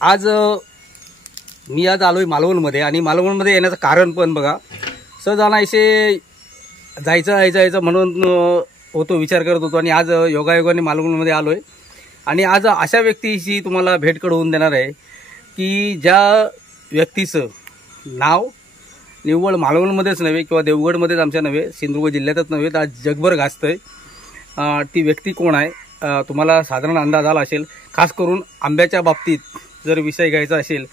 आज मी आज आलोय मालवणमध्ये आणि मालवणमध्ये येण्याचं कारण पण बघा सहज अनायसे जायचं म्हणून होतो विचार करत होतो आणि आज योगायोगाने मालवणमध्ये आलोय आणि आज अशा व्यक्तीशी तुम्हाला भेट करून देणार आहे की ज्या व्यक्तीचं नाव निव्वळ मालवणमध्येच नव्हे किंवा देवगडमध्येच आमच्या नव्हे सिंधुदुर्ग जिल्ह्यातच नव्हे तर आज जगभर गाजतंय। ती व्यक्ती कोण आहे तुम्हाला साधारण अंदाज आला असेल। खास करून आंब्याच्या बाबतीत जर विषय घ्यायचा असेल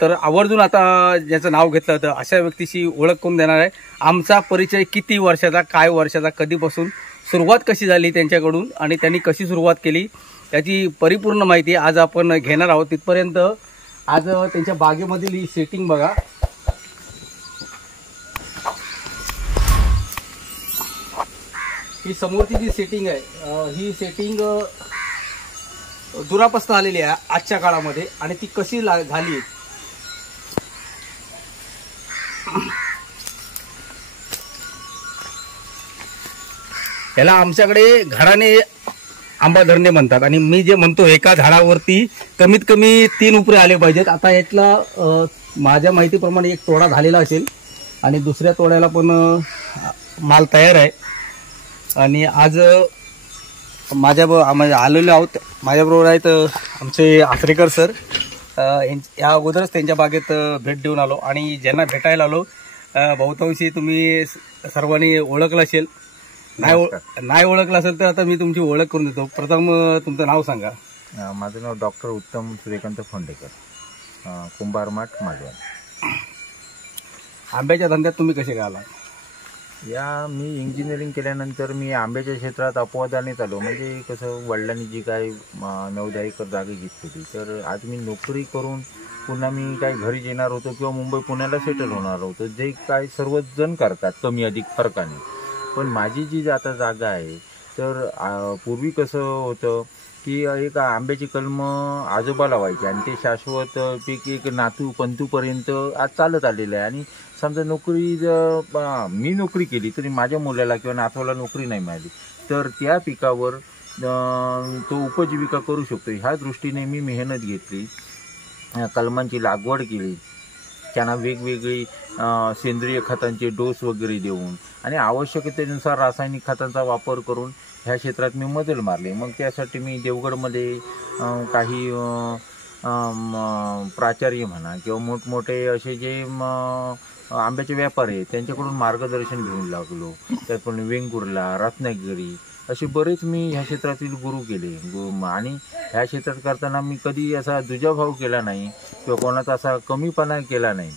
तर आवर्जून आता ज्याचं नाव घेतलं तर अशा व्यक्तीशी ओळख करून देणार आहे। आमचा परिचय किती वर्षाचा काय वर्षाचा कधीपासून सुरुवात कशी झाली त्यांच्याकडून आणि त्यांनी कशी सुरुवात केली याची परिपूर्ण माहिती आज आपण घेणार आहोत। तिथपर्यंत आज त्यांच्या बागेमधील ही सेटिंग बघा। ही समोरची जी सेटिंग आहे ही सेटिंग दुरापस्त आलेली आहे आजच्या काळामध्ये आणि ती कशी झाली याला आमच्याकडे घराने आंबा धरणे म्हणतात आणि मी जे म्हणतो एका झाडावरती कमीत कमी 3 उपरे आले पाहिजेत। आता यातला माझ्या माहितीप्रमाणे एक तोडा झालेला असेल आणि दुसऱ्या तोड्याला पण माल तयार आहे आणि आज आलेलो आहोत। माझ्याबरोबर आहेत आमचे आचरेकर सर। या अगोदरच त्यांच्या बागेत भेट देऊन आलो आणि ज्यांना भेटायला आलो बहुतांशी तुम्ही सर्वांनी ओळखलं असेल। नाही ओळखलं असेल तर आता मी तुमची ओळख करून देतो। प्रथम तुमचं नाव सांगा। माझं नाव डॉक्टर उत्तम सूर्यकांत फोंडेकर, कुंभार माठ मालवण। आंब्याच्या धंद्यात तुम्ही कसे काय आला? मी इंजिनिअरिंग केल्यानंतर मी आंब्याच्या क्षेत्रात अपवादाने आलो। म्हणजे कसं वडिलांनी जी काय 9-10 एकर जागा घेतली होती तर आज मी नोकरी करून पुन्हा मी काय घरी येणार होतो किंवा मुंबई पुण्याला सेटल होणार होतो, जे काय सर्वच जण करतात कमी अधिक फरकाने। पण माझी जी आता जागा आहे तर पूर्वी कसं होतं की एक आंब्याची कलम आजोबा लावायचे आणि ते शाश्वत पीक एक नातू पंतूपर्यंत आज चालत आलेलं आहे। आणि समजा नोकरी मी नोकरी केली तरी माझ्या मुलाला किंवा नातवाला नोकरी नाही मिळाली तर त्या पिकावर तो उपजीविका करू शकतो। ह्या दृष्टीने मी मेहनत घेतली, कलमांची लागवड केली, त्यांना वेगवेगळी सेंद्रिय खतांचे डोस वगैरे देऊन आणि आवश्यकतेनुसार रासायनिक खतांचा वापर करून ह्या क्षेत्रात मी मजल मारले। मग त्यासाठी मी देवगडमध्ये काही प्राचार्य म्हणा किंवा मोठमोठे असे जे आंब्याचे व्यापारी आहेत त्यांच्याकडून मार्गदर्शन घेऊन लागलो। त्यातून वेंगुर्ला, रत्नागिरी असे बरेच मी ह्या क्षेत्रातील गुरु केले आणि ह्या क्षेत्रात करताना मी कधी असा दुजाभाव केला नाही किंवा कोणाचा असा कमीपणा केला नाही।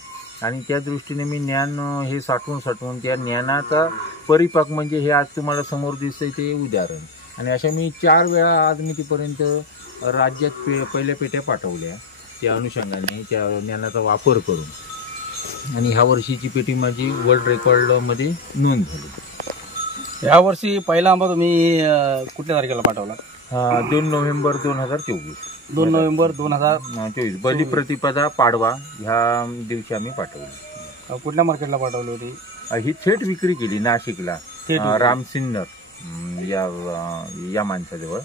आणि त्या दृष्टीने मी ज्ञान हे साठवून त्या ज्ञानाचा परिपाक म्हणजे हे आज तुम्हाला समोर दिसतंय ते उदाहरण। आणि अशा मी 4 वेळा आज मी तिपर्यंत राज्यात पहिल्या पेट्या पाठवल्या त्या अनुषंगाने त्या ज्ञानाचा वापर करून। आणि ह्या वर्षीची पेटी माझी वर्ल्ड रेकॉर्डमध्ये नोंद झाली। यावर्षी पहिला आंबा तुम्ही कुठल्या तारखेला पाठवला? 2 नोव्हेंबर 2024। 2 नोव्हेंबर 2024 बलिप्रतिपदा पाडवा ह्या दिवशी आम्ही पाठवली। कुठल्या मार्केटला पाठवली होती? ही थेट विक्री केली नाशिकला राम सिन्नर या माणसाजवळ।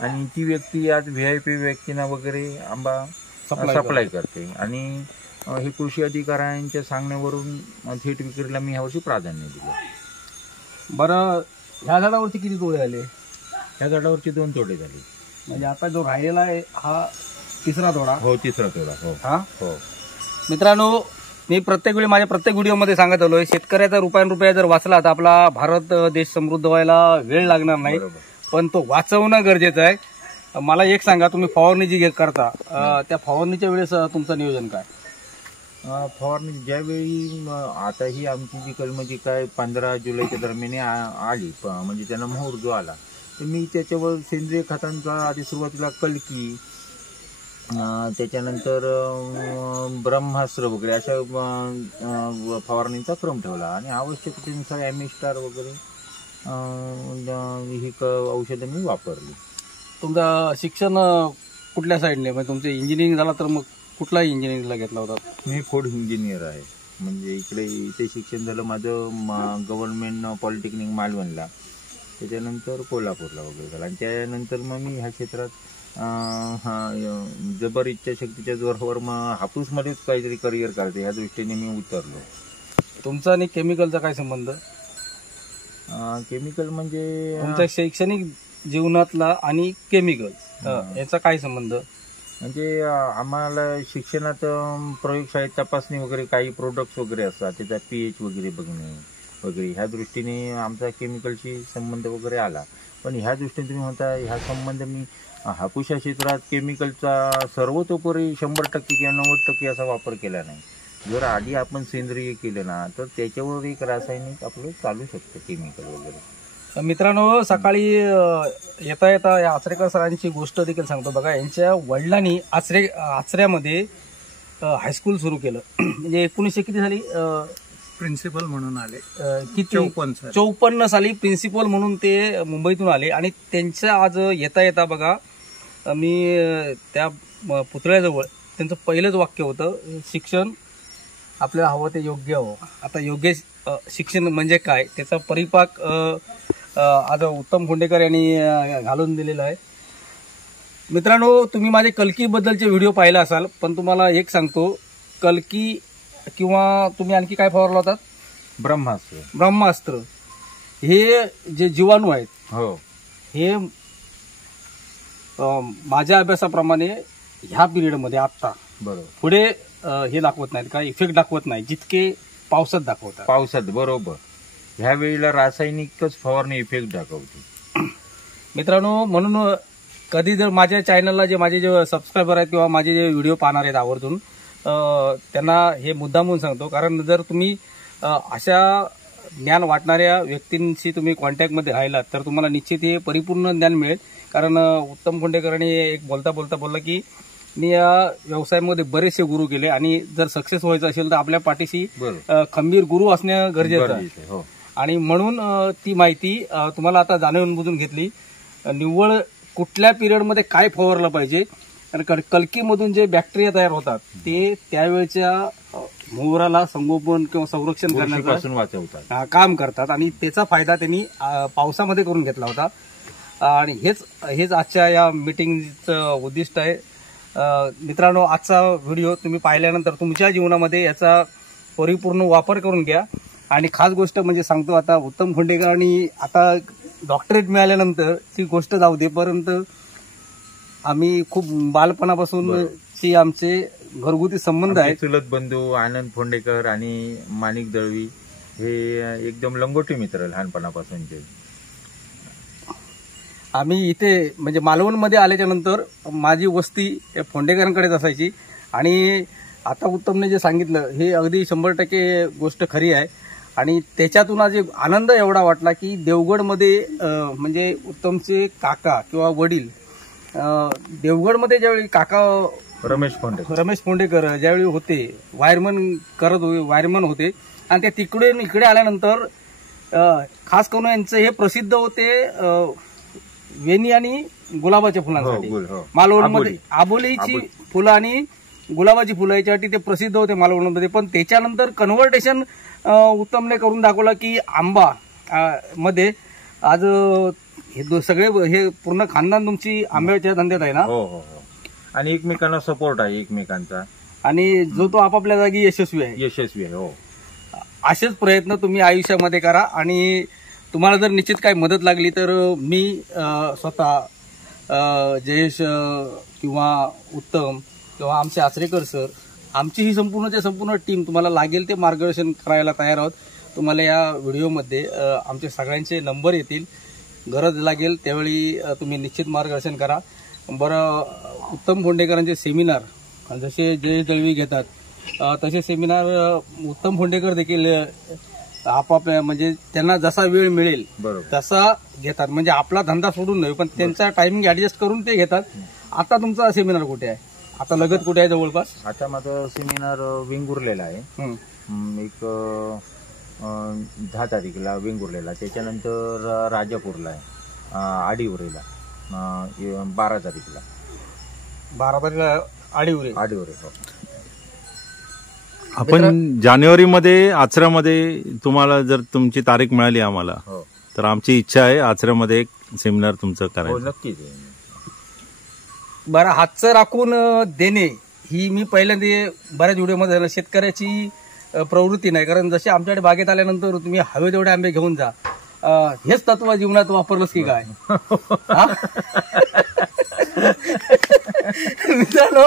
आणि ती व्यक्ती आज VIP व्यक्तींना वगैरे आंबा सप्लाय करते आणि हे कृषी अधिकाऱ्यांच्या सांगण्यावरून थेट विक्रीला मी ह्यावर्षी प्राधान्य दिलं। बरं, ह्या झाडावरती किती तोडे आले? ह्या झाडावरची 2 तोडे झाले। म्हणजे आता जो राहिलेला आहे हा तिसरा तोडा? हो, तिसरा तोडा। हो। मित्रांनो, मी प्रत्येक वेळी माझ्या प्रत्येक व्हिडिओमध्ये सांगत आलोय शेतकऱ्याचा रुपया जर वाचला तर आपला भारत देश समृद्ध व्हायला वेळ लागणार नाही, पण तो वाचवणं गरजेचं आहे। मला एक सांगा, तुम्ही फवारणी जी करता त्या फवारणीच्या वेळेस तुमचं नियोजन काय? फवारणी ज्यावेळी आता ही आमची जी कलम जी काय 15 जुलैच्या दरम्यान आली म्हणजे त्यांना मोहर जो आला तर मी त्याच्यावर सेंद्रिय खतांचा आधी सुरुवातीला कलकी, त्याच्यानंतर ब्रह्मास्त्र वगैरे अशा फवारणीचा क्रम ठेवला आणि आवश्यकतेनुसार ॲमिस्टार वगैरे ही औषधं मी वापरली। तुमचं शिक्षण कुठल्या साईडने म्हणजे तुमचं इंजिनिअरिंग झालं तर मग कुठला इंजिनिअरिंगला घेतला होता? मी फूड इंजिनियर आहे। म्हणजे इथे शिक्षण झालं माझं गव्हर्नमेंट पॉलिटेक्निक मालवणला, त्याच्यानंतर कोल्हापूरला वगैरे झालं आणि त्यानंतर मग मी ह्या क्षेत्रात जबर इच्छाशक्तीच्या जोरावर मग हापूसमध्येच काहीतरी करिअर काढते ह्या दृष्टीने मी उतरलो. तुमचा आणि केमिकलचा काय संबंध? केमिकल म्हणजे तुमच्या शैक्षणिक जीवनातला आणि केमिकल याचा काय संबंध? म्हणजे आम्हाला शिक्षणात प्रयोगशाळेत तपासणी वगैरे काही प्रोडक्ट्स वगैरे असतात, त्याचा pH वगैरे बघणे वगैरे ह्या दृष्टीने आमचा केमिकलशी संबंध वगैरे आला. पण ह्या दृष्टीने तुम्ही म्हणता ह्या संबंध मी हापूस या क्षेत्रात केमिकलचा सर्वतोपरी 100% किंवा 90% असा वापर केला नाही. जर आधी आपण सेंद्रिय केलं ना तर त्याच्यावर एक रासायनिक आपलं चालू शकतं केमिकल वगैरे. मित्रांनो, सकाळी येता येता या आचरेकर सरांची गोष्ट देखील सांगतो बघा. यांच्या वडिलांनी आचऱ्यामध्ये हायस्कूल सुरू केलं. म्हणजे 1900 किती साली प्रिन्सिपल म्हणून आले, किती 54 साली प्रिन्सिपल म्हणून ते मुंबईतून आले. आणि त्यांचं आज येता येता बघा मी त्या पुतळ्याजवळ त्यांचं पहिलंच वाक्य होतं, शिक्षण आपल्याला हवं ते योग्य हवं. आता योग्य शिक्षण म्हणजे काय त्याचा परिपाक आज उत्तम फोंडेकर यांनी घालून दिलेला आहे. मित्रांनो, तुम्ही माझे कल्कीबद्दलचे व्हिडिओ पाहिला असाल, पण तुम्हाला एक सांगतो, कल्की किंवा तुम्ही आणखी काय फवारला होतात? ब्रह्मास्त्र. हे जे जीवाणू आहेत हो हे माझ्या अभ्यासाप्रमाणे ह्या पिरियडमध्ये आत्ता बरोबर पुढे हे दाखवत नाहीत, काय इफेक्ट दाखवत नाही जितके पावसात दाखवतात. पावसात बरोबर ह्या वेळेला रासायनिकच फवारणी इफेक्ट दाखवते. मित्रांनो, म्हणून कधी जर माझ्या चॅनलला माझे जे सबस्क्रायबर आहेत किंवा माझे जे व्हिडिओ पाहणार आहेत आवर्जून त्यांना हे मुद्दामून सांगतो, कारण जर तुम्ही अशा ज्ञान वाटणाऱ्या व्यक्तींशी तुम्ही कॉन्टॅक्टमध्ये राहिलात तर तुम्हाला निश्चित हे परिपूर्ण ज्ञान मिळेल. कारण उत्तम फोंडेकरांनी एक बोलता बोलला की मी या व्यवसायामध्ये बरेचसे गुरु केले आणि जर सक्सेस व्हायचं असेल तर आपल्या पाठीशी खंबीर गुरु असणे गरजेचं आहे. आणि म्हणून ती माहिती तुम्हाला आता जाणून बुजून घेतली. निव्वळ कुठल्या पिरियडमध्ये काय फवारलं पाहिजे, कारण कल्कीमधून जे बॅक्टेरिया तयार होतात ते त्यावेळच्या मोहराला संगोपन किंवा संरक्षण करण्यापासून वाचवतात, काम करतात. आणि त्याचा फायदा त्यांनी पावसामध्ये करून घेतला होता. आणि हेच आजच्या या मीटिंगचं उद्दिष्ट आहे. मित्रांनो, आजचा व्हिडिओ तुम्ही पाहिल्यानंतर तुमच्या जीवनामध्ये याचा परिपूर्ण वापर करून घ्या. आणि खास गोष्ट म्हणजे सांगतो, आता उत्तम फोंडेकरांनी आता डॉक्टरेट मिळाल्यानंतर ती गोष्ट जाऊ दे, परंतु आम्ही खूप बालपणापासून आमचे घरगुती संबंध आहेत. चुलत बंधू आनंद फोंडेकर आणि माणिक दळवी हे एकदम लंगोटी मित्र लहानपणापासूनचे. आम्ही इथे म्हणजे मालवणमध्ये आल्याच्या नंतर माझी वस्ती फोंडेकरांकडेच असायची. आणि आता उत्तमने जे सांगितलं हे अगदी 100% गोष्ट खरी आहे. आणि त्याच्यातून आज आनंद एवढा वाटला की देवगडमध्ये म्हणजे उत्तमचे काका किंवा वडील देवगडमध्ये ज्यावेळी काका रमेश फोंडेकर ज्यावेळी होते वायरमन होते आणि ते तिकडून इकडे आल्यानंतर खास करून यांचं हे प्रसिद्ध होते वेणी आणि गुलाबाच्या फुलांसाठी. मालवणमध्ये आबोलीची फुलं आणि गुलाबाची फुलं याच्यासाठी ते प्रसिद्ध होते मालवणमध्ये. पण त्याच्यानंतर कन्व्हर्टेशन उत्तमने करून दाखवलं की आंबा मध्ये आज हे सगळे हे पूर्ण खानदान तुमची आंब्याच्या धंद्यात आहे ना. हो. आणि एकमेकांना सपोर्ट आहे एकमेकांचा, आणि जो तो आपापल्या जागी यशस्वी आहे. हो. असेच प्रयत्न तुम्ही आयुष्यामध्ये करा. आणि तुम्हाला जर निश्चित काही मदत लागली तर मी स्वतः जयेश किंवा उत्तम किंवा आमचे आचरेकर सर, आमची ही संपूर्ण टीम तुम्हाला लागेल ते मार्गदर्शन करायला तयार आहोत. तुम्हाला या व्हिडिओमध्ये आमचे सगळ्यांचे नंबर येतील, गरज लागेल त्यावेळी तुम्ही निश्चित मार्गदर्शन करा. बरं, उत्तम फोंडेकरांचे सेमिनार जसे जयेश दळवी घेतात तसे सेमिनार उत्तम फोंडेकर देखील आपापल्या म्हणजे त्यांना जसा वेळ मिळेल तसा घेतात. म्हणजे आपला धंदा सोडून नाही, पण त्यांचा टायमिंग ऍडजस्ट करून ते घेतात. आता तुमचा सेमिनार कुठे आहे? आता लगत कुठे आहे जवळपास? आता माझा सेमिनार वेंगुर्लेला आहे. एक 10 तारीखला वेंगुर्लेला, त्याच्यानंतर राजापूरला आहे, आडिवरेला 12 तारीखला. 12 तारीखला आडिवरे. हो. आपण जानेवारीमध्ये आचऱ्यामध्ये तुम्हाला जर तुमची तारीख मिळाली आम्हाला तर आमची इच्छा आहे आचऱ्यामध्ये एक सेमिनार तुमचं करायचं. नक्कीच. बरं हातचं राखून देणे ही मी पहिल्यांदा बऱ्याच व्हिडिओमध्ये झालं. शेतकऱ्याची प्रवृत्ती नाही, कारण जसे आमच्याकडे बागेत आल्यानंतर तुम्ही हवे तेवढे आंबे घेऊन जा, हेच तत्व जीवनात वापरलंच की काय? हा? मित्रांनो,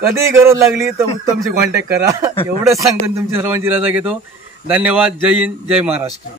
कधीही गरज लागली तर उत्तमशी कॉन्टॅक्ट करा. एवढंच सांगतो तुमची सर्वांची रजा घेतो. धन्यवाद. जय हिंद, जय महाराष्ट्र.